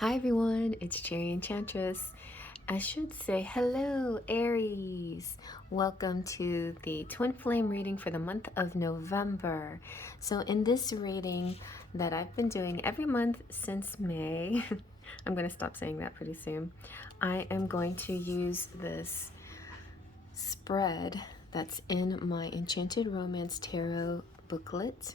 Hi everyone, it's Cherry Enchantress. I should say hello Aries. Welcome to the Twin Flame reading for the month of November. So in this reading that I've been doing every month since May, I'm going to stop saying that pretty soon. I am going to use this spread that's in my Enchanted Romance Tarot booklet,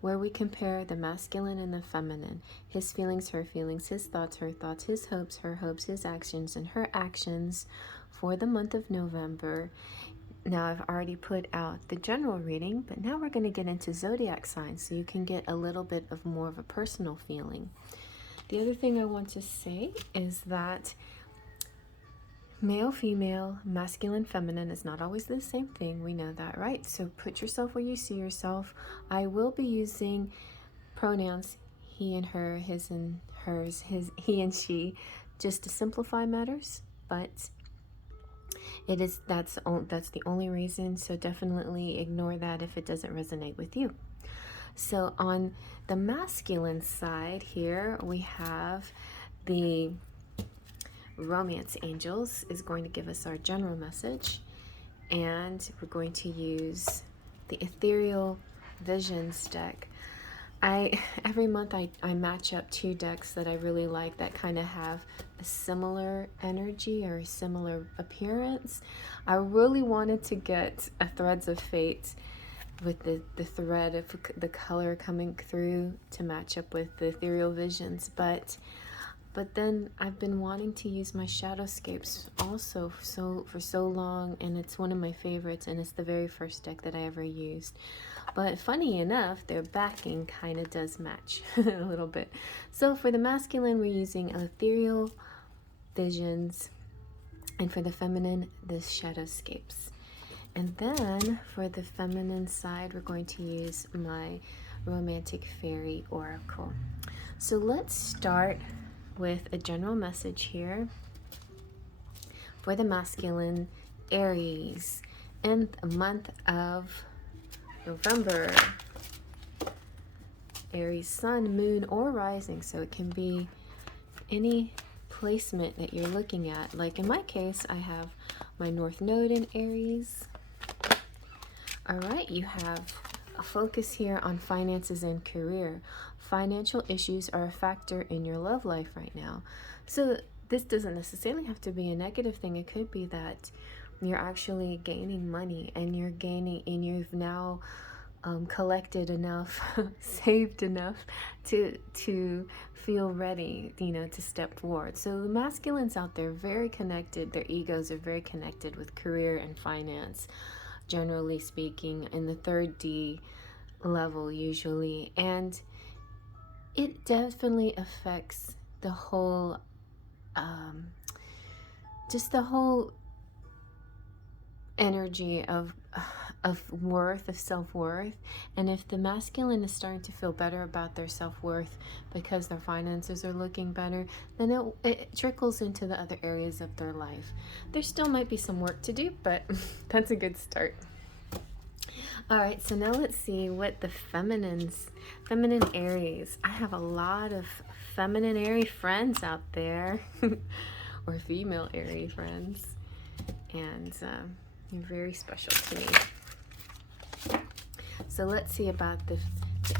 where we compare the masculine and the feminine, his feelings, her feelings, his thoughts, her thoughts, his hopes, her hopes, his actions, and her actions for the month of November. Now I've already put out the general reading, but now we're going to get into zodiac signs so you can get a little bit of more of a personal feeling. The other thing I want to say is that male, female, masculine, feminine is not always the same thing. We know that, right? So put yourself where you see yourself. I will be using pronouns he and her, his and hers, his, he and she, just to simplify matters. But that's the only reason. So definitely ignore that if it doesn't resonate with you. So on the masculine side here, we have the Romance Angels is going to give us our general message, and we're going to use the Ethereal Visions deck. Every month I match up two decks that I really like that kind of have a similar energy or a similar appearance. I really wanted to get a Threads of Fate with the thread of the color coming through to match up with the Ethereal Visions, but then I've been wanting to use my Shadowscapes also for so long, and it's one of my favorites, and it's the very first deck that I ever used. But funny enough, their backing kind of does match a little bit. So for the masculine, we're using Ethereal Visions, and for the feminine, the Shadowscapes. And then for the feminine side, we're going to use my Romantic Fairy Oracle. So let's start with a general message here for the masculine Aries in the month of November. Aries sun, moon, or rising, so it can be any placement that you're looking at. Like in my case, I have my North Node in Aries. All right, you have a focus here on finances and career. Financial issues are a factor in your love life right now. So this doesn't necessarily have to be a negative thing. It could be that you're actually gaining money, and you've now collected enough, saved enough to feel ready, to step forward. So the masculines out there, very connected. Their egos are very connected with career and finance, generally speaking, in the 3rd level usually, and it definitely affects the whole just the whole energy of worth, of self-worth. And if the masculine is starting to feel better about their self-worth because their finances are looking better, then it trickles into the other areas of their life. There still might be some work to do, but that's a good start. All right, so now let's see what the feminine Aries. I have a lot of feminine Aries friends out there, or female Aries friends, and you're very special to me. So let's see about the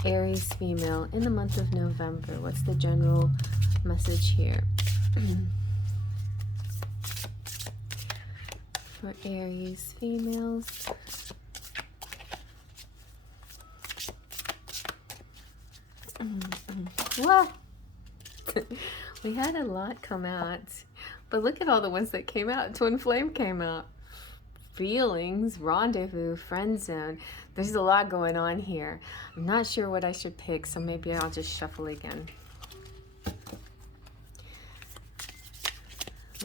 Aries female in the month of November. What's the general message here? For Aries females. Well, we had a lot come out, but look at all the ones that came out. Twin Flame came out. Feelings, rendezvous, friend zone. There's a lot going on here. I'm not sure what I should pick, so maybe I'll just shuffle again.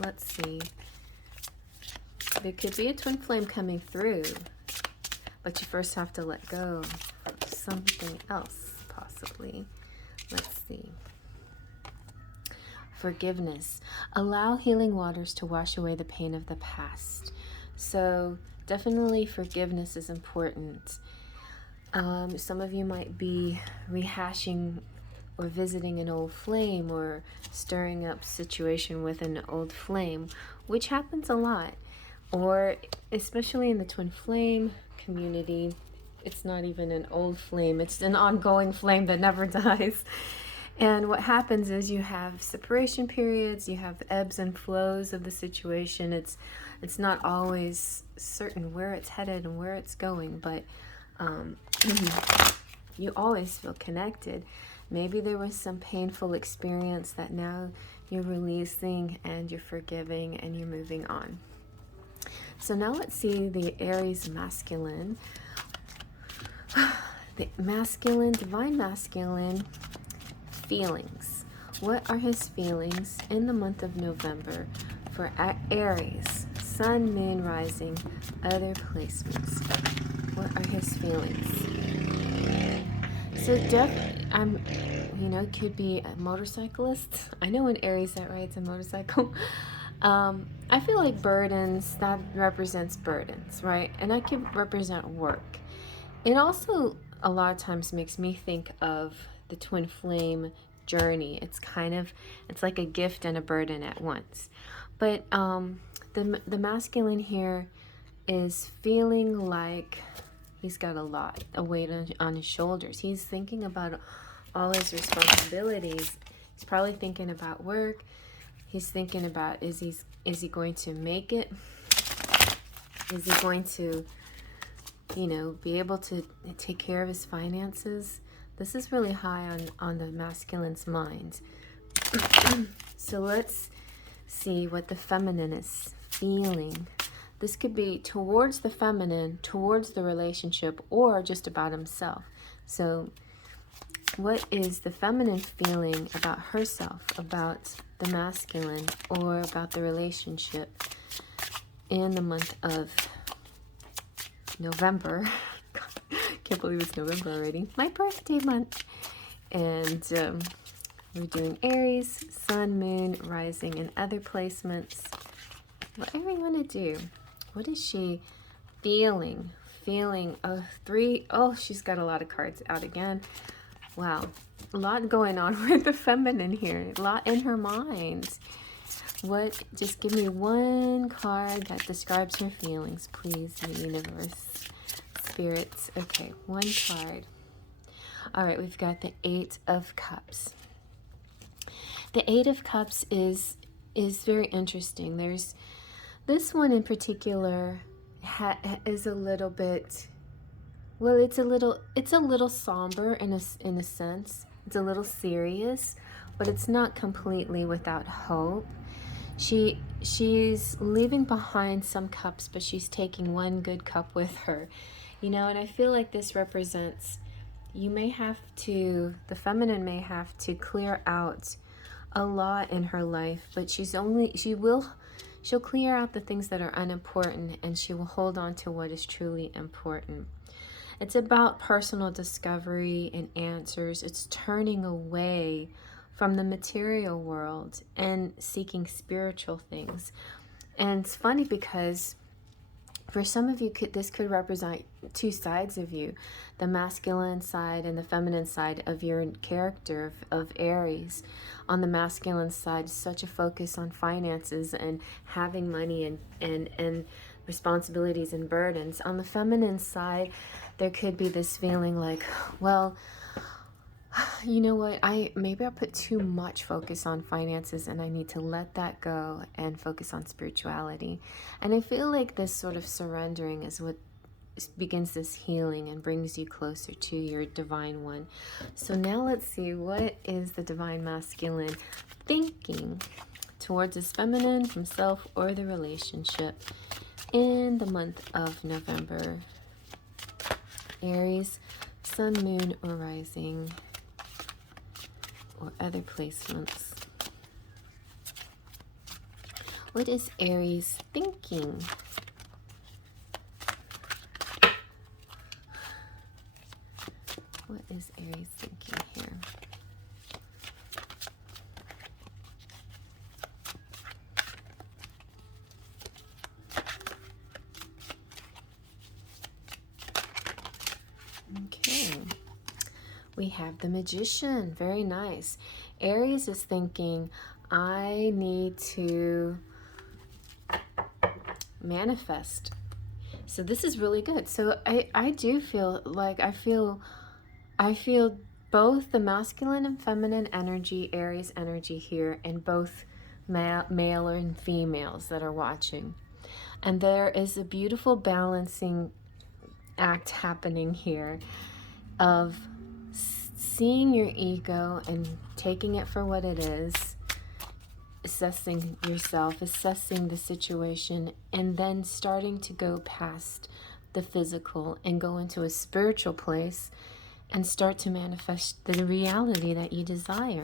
Let's see. There could be a twin flame coming through, but you first have to let go of something else, possibly. Let's see. Forgiveness. Allow healing waters to wash away the pain of the past. So definitely forgiveness is important. Some of you might be rehashing or visiting an old flame, or stirring up situation with an old flame, which happens a lot. Or especially in the twin flame community, it's not even an old flame, it's an ongoing flame that never dies. And what happens is you have separation periods, you have ebbs and flows of the situation. It's not always certain where it's headed and where it's going, but you always feel connected. Maybe there was some painful experience that now you're releasing and you're forgiving and you're moving on. So now let's see the Aries Masculine. The masculine, divine masculine feelings. What are his feelings in the month of November for Aries, Sun, Moon, Rising, other placements? What are his feelings? So definitely, could be a motorcyclist. I know an Aries that rides a motorcycle. I feel like burdens, that represents burdens, right? And that could represent work. It also a lot of times makes me think of the twin flame journey. It's like a gift and a burden at once. But the masculine here is feeling like he's got a weight on his shoulders. He's thinking about all his responsibilities. He's probably thinking about work. He's thinking about, is he going to make it? Is he going to, be able to take care of his finances? This is really high on the masculine's mind. So let's see what the feminine is feeling. This could be towards the feminine, towards the relationship, or just about himself. So what is the feminine feeling about herself, about the masculine, or about the relationship in the month of November? Can't believe it's November already. My birthday month. And we're doing Aries, Sun, Moon, Rising, and other placements. Whatever you want to do. What is she feeling? She's got a lot of cards out again. Wow. A lot going on with the feminine here. A lot in her mind. Just give me one card that describes her feelings, please, universe, spirits. Okay, one card. All right, we've got the Eight of Cups. The Eight of Cups is very interesting. There's this one in particular is a little bit, well, it's a little somber in a sense. It's a little serious, but it's not completely without hope. She's leaving behind some cups, but she's taking one good cup with her. And I feel like this represents, the feminine may have to clear out a lot in her life, but she'll clear out the things that are unimportant, and she will hold on to what is truly important. It's about personal discovery and answers. It's turning away from the material world and seeking spiritual things. And it's funny because for some of you, this could represent two sides of you, the masculine side and the feminine side of your character of Aries. On the masculine side, such a focus on finances and having money and responsibilities and burdens. On the feminine side, there could be this feeling like, well, you know what, maybe I put too much focus on finances and I need to let that go and focus on spirituality. And I feel like this sort of surrendering is what begins this healing and brings you closer to your divine one. So now let's see, what is the divine masculine thinking towards his feminine, himself, or the relationship in the month of November? Aries, Sun, Moon, or Rising, or other placements. What is Aries thinking? What is Aries thinking here? Okay. We we have the Magician. Very nice. Aries is thinking, I need to manifest. So this is really good. So I do feel like I feel both the masculine and feminine energy, Aries energy here, and both male and females that are watching. And there is a beautiful balancing act happening here of seeing your ego and taking it for what it is, assessing yourself, assessing the situation, and then starting to go past the physical and go into a spiritual place and start to manifest the reality that you desire.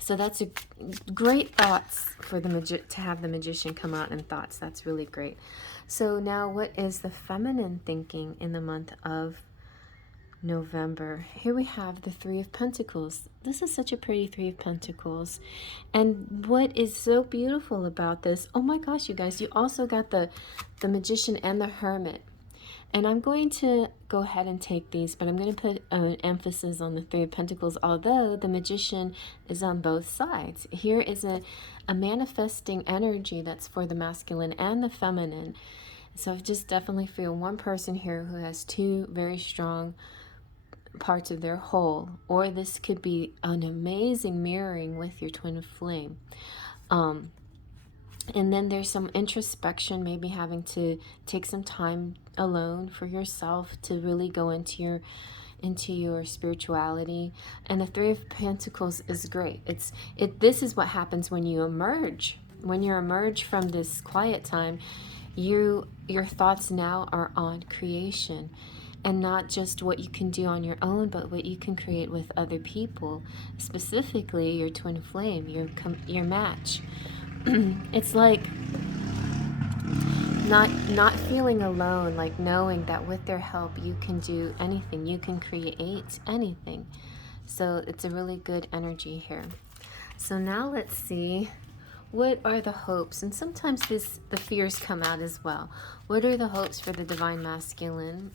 So that's a great thoughts for the to have the Magician come out in thoughts. That's really great. So now what is the feminine thinking in the month of November? Here we have the Three of Pentacles. This is such a pretty Three of Pentacles. And what is so beautiful about this, oh my gosh, you guys, you also got the Magician and the Hermit. And I'm going to go ahead and take these, but I'm going to put an emphasis on the Three of Pentacles, although the Magician is on both sides. Here is a manifesting energy that's for the masculine and the feminine. So I just definitely feel one person here who has two very strong parts of their whole, or this could be an amazing mirroring with your twin flame. And then there's some introspection, maybe having to take some time alone for yourself to really go into your spirituality. And the Three of Pentacles is great. This is what happens when you emerge. When you emerge from this quiet time, your thoughts now are on creation, and not just what you can do on your own, but what you can create with other people, specifically your twin flame, your match. It's like not feeling alone, like knowing that with their help you can do anything, you can create anything. So it's a really good energy here. So now let's see, what are the hopes? And sometimes the fears come out as well. What are the hopes for the Divine Masculine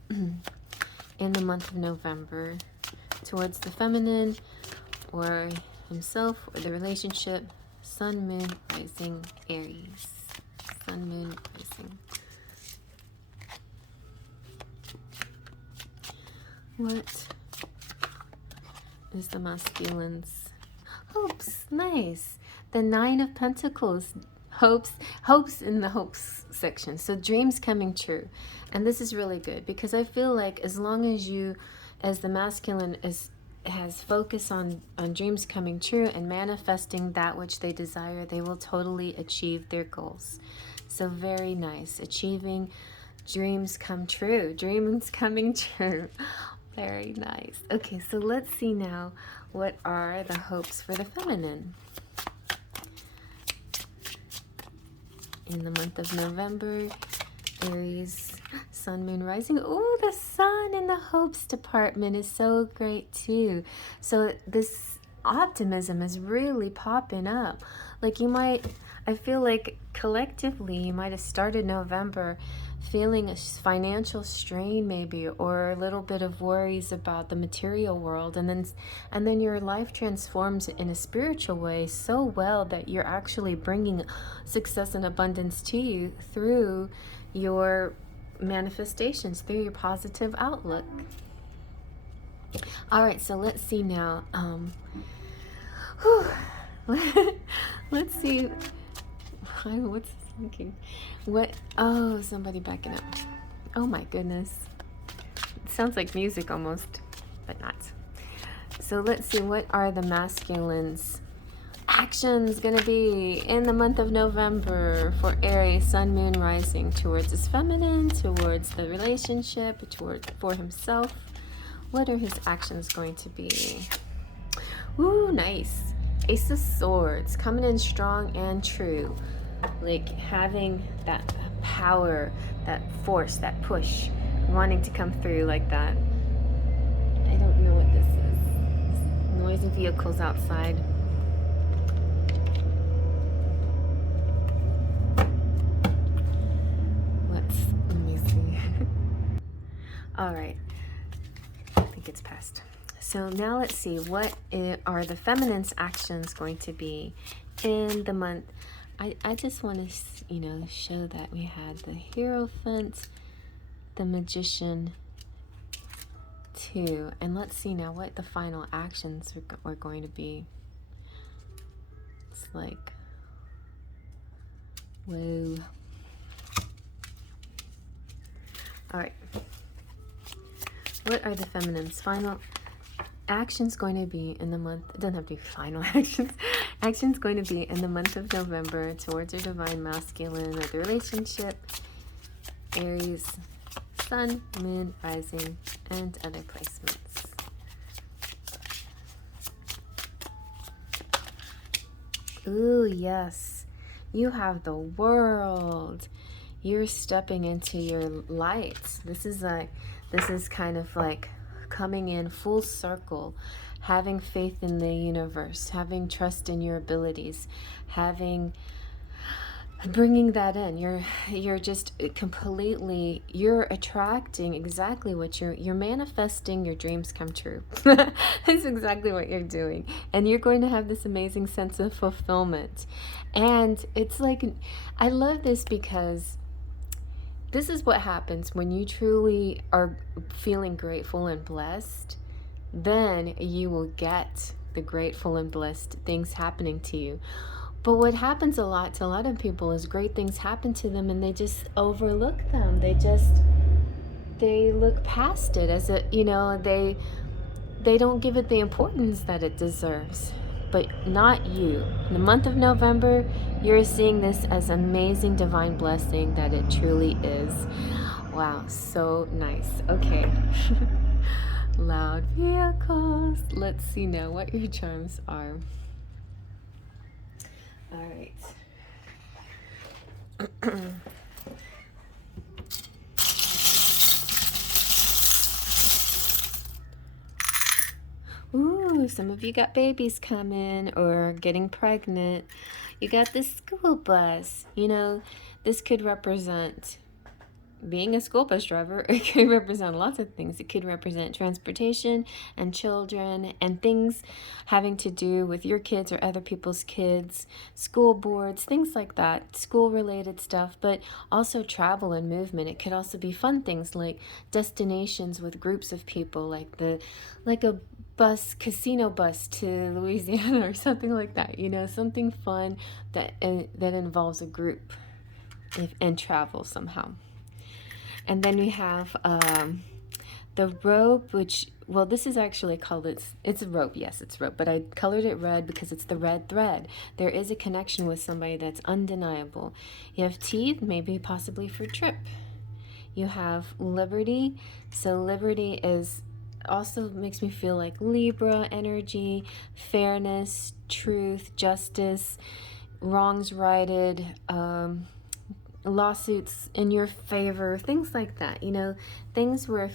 in the month of November towards the feminine, or himself, or the relationship? Sun, Moon, Rising, Aries. Sun, Moon, Rising. What is the masculine's hopes? Nice. The Nine of Pentacles. Hopes in the hopes section. So dreams coming true. And this is really good, because I feel like as long as you, as the masculine, has focus on dreams coming true and manifesting that which they desire, they will totally achieve their goals. So very nice. Achieving dreams come true. Dreams coming true. Very nice. Okay, so let's see now, what are the hopes for the feminine in the month of November? Aries, Sun, Moon, Rising. Oh, the Sun in the hopes department is so great too. So this optimism is really popping up. Like I feel like collectively you might have started November feeling a financial strain maybe, or a little bit of worries about the material world, and then your life transforms in a spiritual way so well that you're actually bringing success and abundance to you through your manifestations, through your positive outlook. All right, so let's see now. Let's see. What's thinking? What? Oh, somebody backing up. Oh my goodness. It sounds like music almost, but not. So let's see, what are the masculines' actions going to be in the month of November for Aries, Sun, Moon, Rising, towards his feminine, towards the relationship, for himself? What are his actions going to be? Ooh, nice. Ace of Swords, coming in strong and true. Like having that power, that force, that push, wanting to come through like that. I don't know what this is. Noisy vehicles outside. Let me see. All right. The gets passed. So now let's see, what are the feminine's actions going to be in the month? I just want to, you know, show that we had the Hierophant, the Magician, too. And let's see now what the final actions are going to be. It's like, whoa. All right. What are the feminine's final actions going to be in the month? It doesn't have to be final actions. Actions going to be in the month of November towards your divine masculine or the relationship, Aries, sun, moon, rising, and other placements. Ooh, yes. You have the World. You're stepping into your light. This is kind of like coming in full circle, having faith in the universe, having trust in your abilities, bringing that in. You're just completely, you're attracting exactly what you're manifesting your dreams come true. That's exactly what you're doing. And you're going to have this amazing sense of fulfillment. And it's like, I love this because this is what happens when you truly are feeling grateful and blessed. Then you will get the grateful and blessed things happening to you. But what happens a lot to a lot of people is great things happen to them and they just overlook them. They look past it as a, you know, they don't give it the importance that it deserves. But not you. In the month of November, you're seeing this as an amazing divine blessing that it truly is. Wow, so nice. Okay. Loud vehicles. Let's see now what your charms are. All right. Ooh, some of you got babies coming or getting pregnant. You got this school bus. You know, this could represent being a school bus driver. It could represent lots of things. It could represent transportation and children and things having to do with your kids or other people's kids, school boards, things like that, school-related stuff, but also travel and movement. It could also be fun things like destinations with groups of people, like a casino bus to Louisiana or something like that. You know, something fun that involves a group and travel somehow. And then we have the rope, which, well, this is actually called, it's a rope. Yes, it's rope, but I colored it red because it's the red thread. There is a connection with somebody that's undeniable. You have teeth, maybe possibly for trip. You have liberty. So liberty is also makes me feel like Libra energy, fairness, truth, justice, wrongs righted, lawsuits in your favor, things like that, you know, things where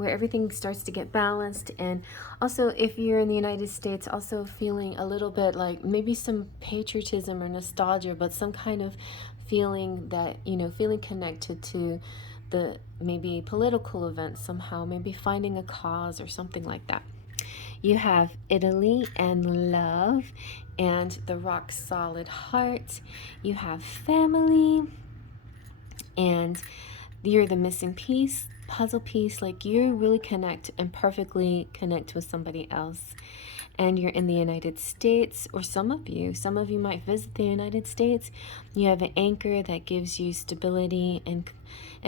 everything starts to get balanced. And also, if you're in the United States, also feeling a little bit like maybe some patriotism or nostalgia, but some kind of feeling that, you know, feeling connected to the maybe political events somehow, maybe finding a cause or something like that. You have Italy and love and the rock solid heart. You have family, and you're the missing piece, puzzle piece, like you really connect and perfectly connect with somebody else. And you're in the United States, or some of you might visit the United States. You have an anchor that gives you stability and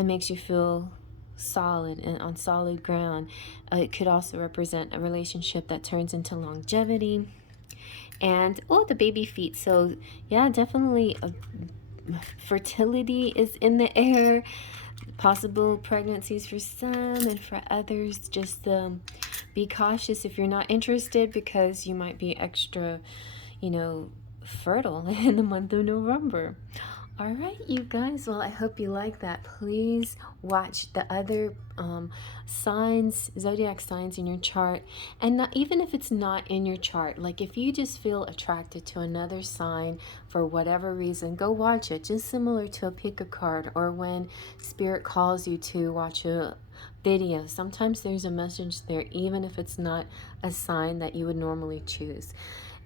makes you feel solid and on solid ground. It could also represent a relationship that turns into longevity. And the baby feet. So yeah, definitely fertility is in the air, possible pregnancies for some, and for others just be cautious if you're not interested, because you might be extra, you know, fertile in the month of November. All right, you guys, well, I hope you like that. Please watch the other signs, zodiac signs in your chart. And not, even if it's not in your chart, like if you just feel attracted to another sign for whatever reason, go watch it. Just similar to a pick a card, or when spirit calls you to watch a video. Sometimes there's a message there, even if it's not a sign that you would normally choose.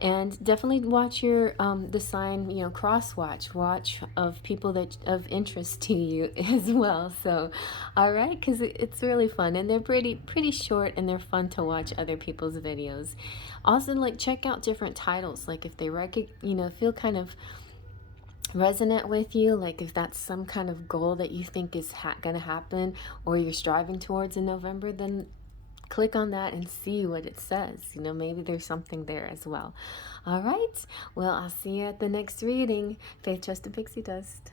And definitely watch your the sign, you know, cross watch of people that of interest to you as well. So all right, because it's really fun, and they're pretty short, and they're fun to watch other people's videos. Also, like, check out different titles, like if they you know, feel kind of resonate with you, like if that's some kind of goal that you think is gonna happen or you're striving towards in November, then click on that and see what it says. You know, maybe there's something there as well. All right, well, I'll see you at the next reading. Faith, trust, and pixie dust.